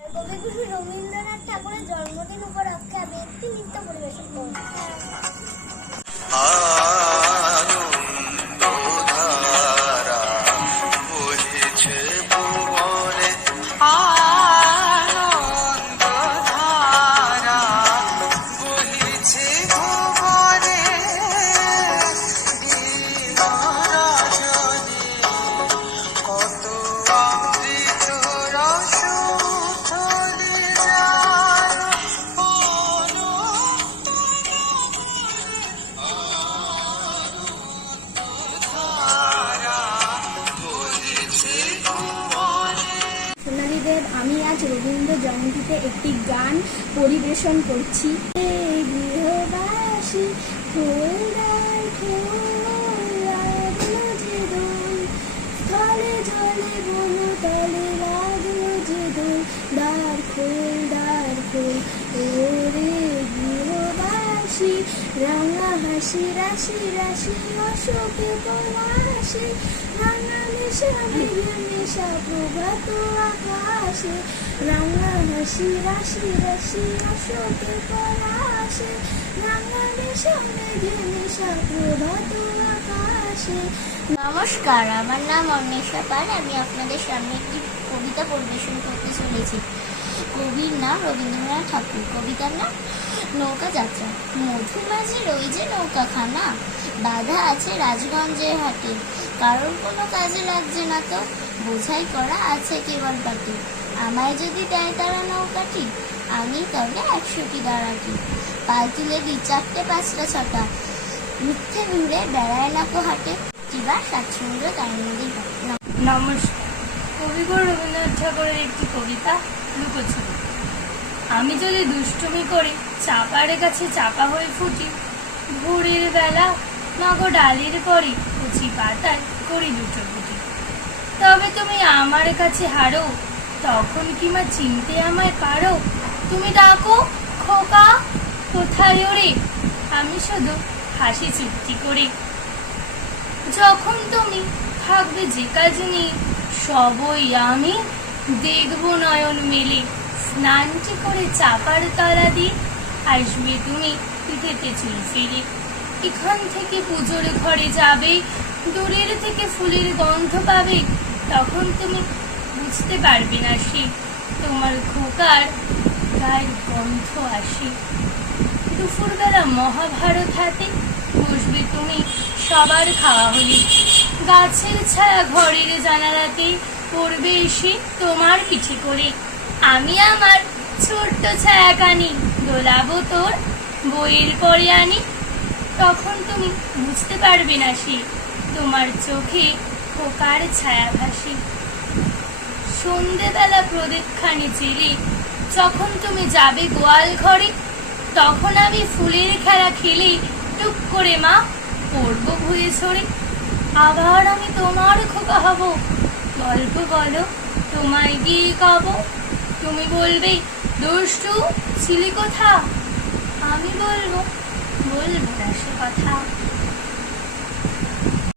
কবিগুরু রবীন্দ্রনাথ ঠাকুরের জন্মদিন উপলক্ষে আমি একটি নৃত্য পরিবেশন করব। আমি আজ রবীন্দ্র জয়ন্তীতে একটি গান পরিবেশন করছি। গৃহবাসী স্থলে জলে বনতলে লাগলো যে দোল, দ্বার খোল দ্বার খোল ওরে গৃহবাসী, রাঙা হাসি রাশি রাশি অশোকে পলাশে, রাঙা নেশা মেঘের নেশা প্রভাত আকাশে, রাঙা হাসি রাশি রাশি অশোকে পলাশে, রাঙা নেশা মেঘের নেশা প্রভাত আকাশে। নমস্কার, আমার নাম অন্বেষা পাল। আমি আপনাদের সামনে একটি কবিতা পরিবেশন করতে চলেছি। কবির নাম রবীন্দ্রনাথ ঠাকুর। কবিতার নাম নৌকা যাত্রা। মধুমাঝির ওই যে নৌকাখানা, বাধা আছে রাজগঞ্জের হাটে, কারোর কোনো কাজে লাগছে না তো, বোঝাই করা আছে কেবল পাটে। আমায় যদি দেয় তারা নৌকাটি, আমি তবে 100টি দাঁড়াটি, পাল তুলে দিই 4টে 5টা 6টা, মিথ্যে ঘুরে বেড়ায় না কো হাটে, কিবা স্বাচ্ছন্দ্য তার মধ্যেই। নমস্কার। কবিগুরু রবীন্দ্রনাথ ঠাকুরের একটি কবিতা, লুকোচুরি। আমি যদি দুষ্টুমি করি চাপার কাছে চাপা হয়ে ফুটি, ভোরের বেলা মাগো ডালির পরে কচি পাতায় করি দুটো ফুটি, তবে তুমি আমার কাছে হারো, তখন কি মা চিনতে আমায় পারো? তুমি ডাকো খোকা কোথায় ওরে, আমি শুধু হাসি চুপটি করে। যখন তুমি থাকবে যে কাজ নেই, সবই আমি দেখবো নয়ন মেলে, স্নানটি করে চাপার তলা দিয়ে আসবে তুমি পিঠেতে চুল ফেলে। এখান থেকে পুজোর ঘরে যাবে, দূরের থেকে ফুলের গন্ধ পাবে, তখন তুমি বুঝতে পারবে না সে তোমার খোকার গায়ের গন্ধ আসে। দুপুরবেলা মহাভারত হাতে বসবে তুমি সবার খাওয়া হলে, গাছের ছায়া ঘরের জানালাতে পড়বে এসে তোমার পিঠে করে। আমি আমার ছোট্ট ছায়া কানি দোলাবো তোর বইয়ের পরে আনি, তখন তুমি বুঝতে পারবে না সে তোমার চোখে খোকার ছায়া ভাসে। সন্ধেবেলা প্রদীপখানি জেলে যখন তুমি যাবে গোয়াল ঘরে, তখন আমি ফুলের খেলা খেলে টুক করে মা পড়বো ঘুরে ছড়ে। আবার আমি তোমার খোকা হব, গল্প বলো তোমায় গিয়ে কব, তুমি বলবে দুষ্টু ছিলি কোথা, আমি বলবো না সে কথা।